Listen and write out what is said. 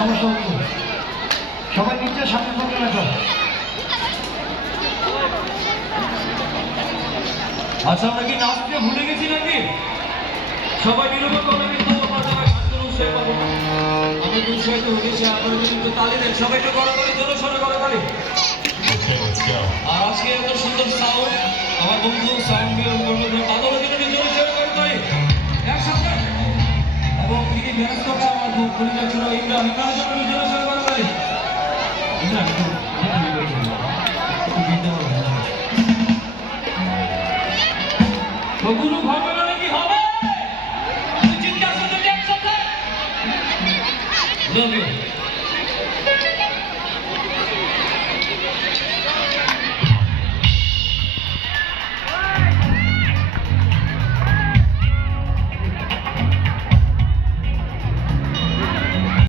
সমস্যা হচ্ছে? সবাই নিচে সামনে সামনে রাখো। আচ্ছা, আমরা কি নাচতে ভুলে গেছি নাকি? সবাই নিরবতা করে কিন্তু গান উৎসাহ পাবো। আমি উৎসাহিত হয়েছি, আপনারা কিন্তু তালি দেন, সবাই একটু গড়া করে জোরে সরে গড়া তালি। আর আজকে এত সুন্দর সাউন্ড, আমার বন্ধু সাউন্ড বিয়ার করলো, তাদেরও কিন্তু জোরে সরে গড়া তালি একসাথে। এবং তিনি ম্যানেজ করছে আমার খুব পরিবার ছিল ইমরান, ইমরানের জন্য জোরে সরে গড়া তালি। ইমরান একটু ওগুলো হবে না নাকি? হবে? চিন্তা করতে একসাথে